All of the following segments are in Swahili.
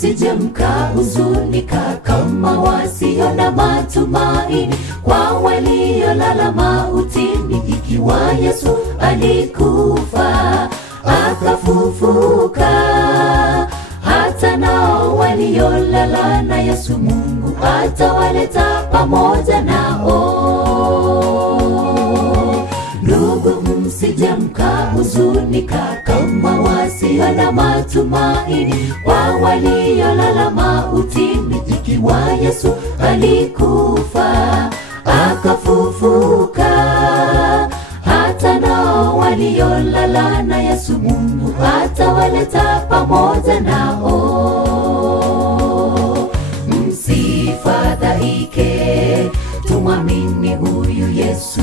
msije mkahuzunika kama wasio na matumaini, kwa waliolala mautini, ikiwa Yesu alikufa akafufuka. Hata nao waliolala na Yesu, Mungu atawaleta pamoja nao. Ndugu, msije mkahuzunika kama wasio na matumaini, kwa waliolala mautini, ikiwa Yesu alikufa akafufuka. Hata nao waliolala na Yesu, Mungu atawaleta pamoja nao. Msifadhaike, tumwamini huyu Yesu,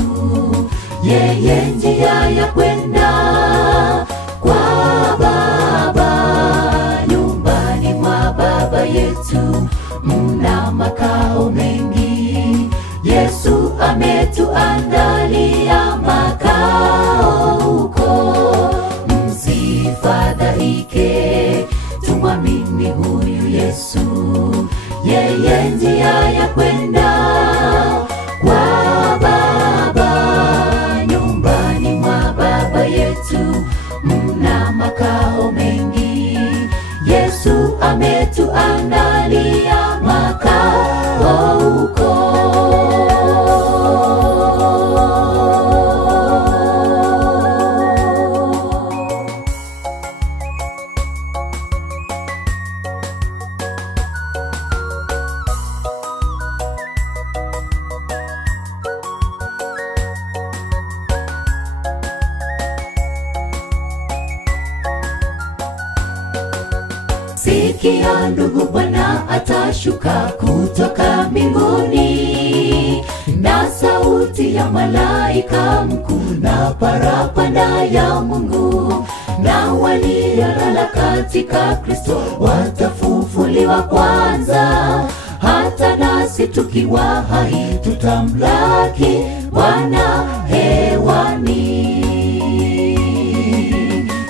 yeye njia ya kwenda kwa Baba. Nyumbani mwa Baba yetu mna makao mengi, Yesu ametuandalia makao huko. Msifadhaike, tumwamini huyu Yesu, yeye njia ya kwenda kwa Baba. Nyumbani mwa Baba yetu mna makao mengi, Yesu ametuandalia makao huko. Sikia ndugu, Bwana atashuka kutoka mbinguni na sauti ya malaika mkuu na parapanda ya Mungu, na waliolala katika Kristo watafufuliwa kwanza. Hata nasi tukiwa hai tutamlaki Bwana hewani.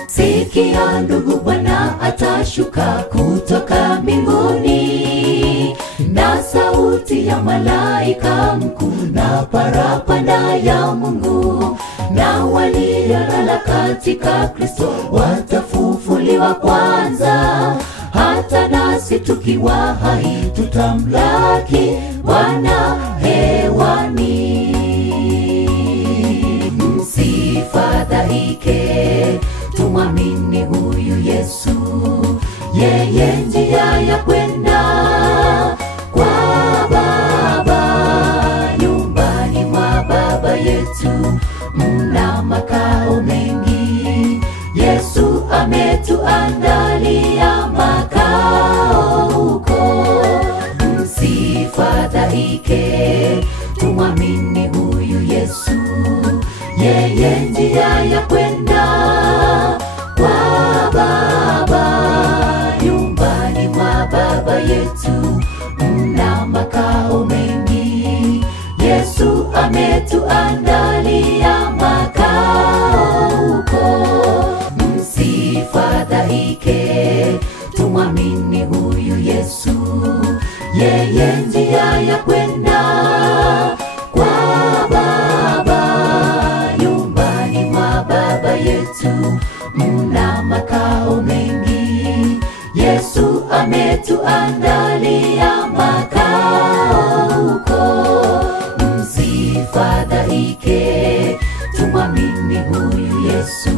Sikia ndugu, Bwana atashuka kutoka mbinguni na sauti ya malaika mkuu na parapanda ya Mungu, na waliolala katika Kristo watafufuliwa kwanza. Hata nasi tukiwa hai tutamlaki Bwana hewani. Msifadhaike, tumwamini huyu Yesu, yeye njia ya kwenda kwa Baba. Nyumbani mwa Baba yetu mna makao mengi, Yesu ametuandalia makao huko. Msifadhaike, tumwamini huyu Yesu, yeye njia ya kwenda kwa Baba. Nyumbani mwa Baba yetu mna makao mengi, Yesu ametuandalia makao huko. Msifadhaike, tumwamini huyu Yesu, yeye njia ya kwenda kwa Baba. Nyumbani mwa Baba yetu mna makao mengi, Yesu ametuandalia makao huko. Msifadhaike, tumwamini huyu Yesu,